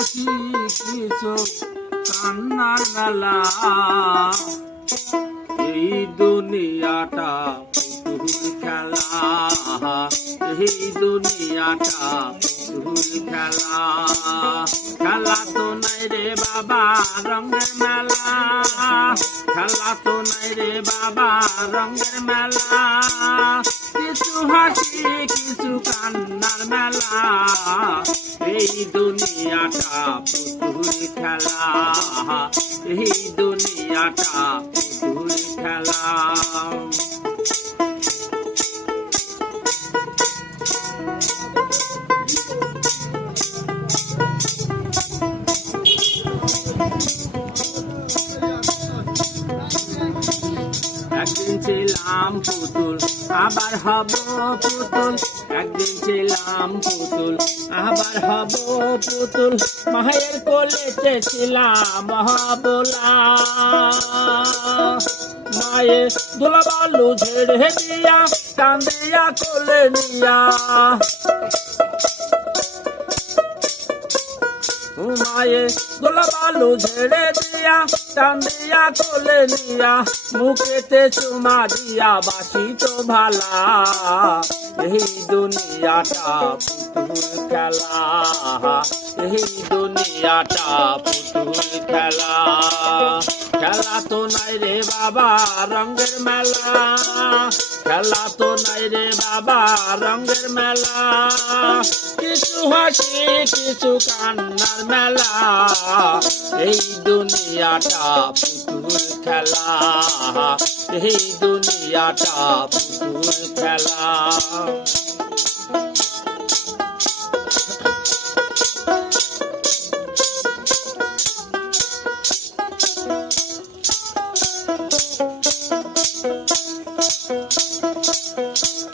হাসি কিছু কান্নার মেলা, এই দুনিয়াটা পুতুল খেলা, এই দুনিয়াটা পুতুল খেলা। খেলা তো নাই রে বাবা রঙের মেলা, খেলা তো নাই রে বাবা রঙের মেলা, কিছু হাসি কিছু কান্নার মেলা, এই দুনিয়াটা পুতুল খেলা, এই দুনিয়াটা পুতুল খেলা। একদিন ছিলাম পুতুল আবার হব পুতুল, একদিন ছিলাম পুতুল আবার হব পুতুল, মায়ের কোলেতে ছিলাম মহাবলা, মায়ের দোলা বালু ঝেড়ে দিয়া কান্দিয়া কোলে নিয়া, মায়ে দোলা বালু ঝেড়ে দিয়া কান্দিয়া কোলে নিয়া, মুখেতে চুমা দিয়া বাসি তো ভালা, এই দুনিয়াটা পুতুল খেলা, এই দুনিয়াটা পুতুল খেলা। খেলা তো নাই রে বাবা রঙের মেলা, খেলা তো নাই রে বাবা রঙের মেলা, কিছু হাসি কিছু কান্নার মেলা, এই দুনিয়াটা পুতুল খেলা, এই দুনিয়াটা পুতুল খেলা।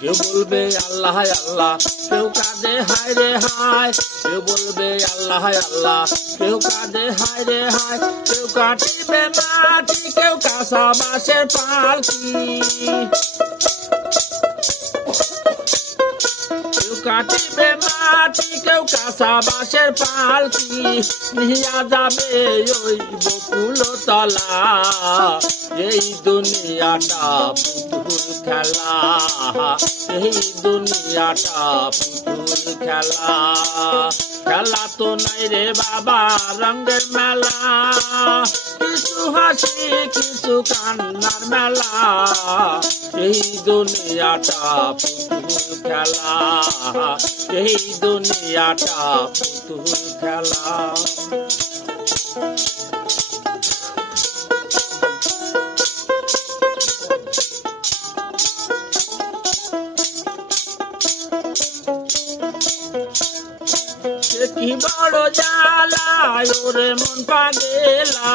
কেউ বলবে আল্লাহ আল্লাহ, কেউ কাঁদে হায় রে হায়, কেউ বলবে আল্লাহ আল্লাহ, কেউ কাঁদে হায় রে হায়, কেউ কাটিবে মাটি, কেউ কাঁসা বাঁশের পালকি, কেউ কাটিবে মাটি, কেউ কাঁসা বাঁশের পালকি, নিয়া যাবে ওই বকুল তলা, এই দুনিয়াটা পুতুল খেলা, এই দুনিয়াটা পুতুল খেলা। খেলা তো নাই রে বাবা রঙের মেলা, কিছু হাসি কিছু কান্নার মেলা, এই দুনিয়াটা পুতুল খেলা, এই দুনিয়াটা পুতুল খেলা। কি বড় জ্বালা ওরে মন পাগেলা,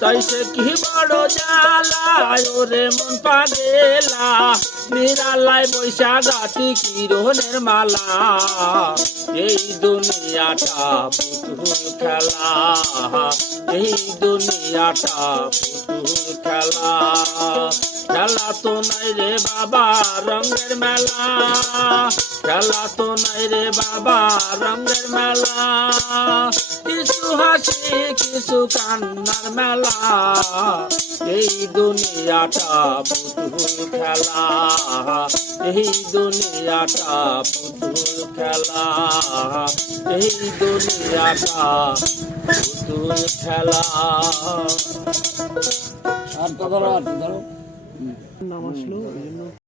তাই সে কি বড় জ্বালা ওরে মন পাগেলা, নিরালায় বৈশা গাছি কিরণের মালা, এই দুনিয়াটা পুতুল খেলা, এই দুনিয়াটা পুতুল খেলা। খেলা তো নাই রে বাবা রঙের মেলা, খেলা তো নাই রে বাবা রঙের মেলা, কিছু হাসি কিছু কান্নার মেলা, এই দুনিয়াটা পুতুল খেলা, এই দুনিয়াটা পুতুল খেলা, এই দুনিয়াটা পুতুল খেলা। আর তো ধরো নাম আসলো।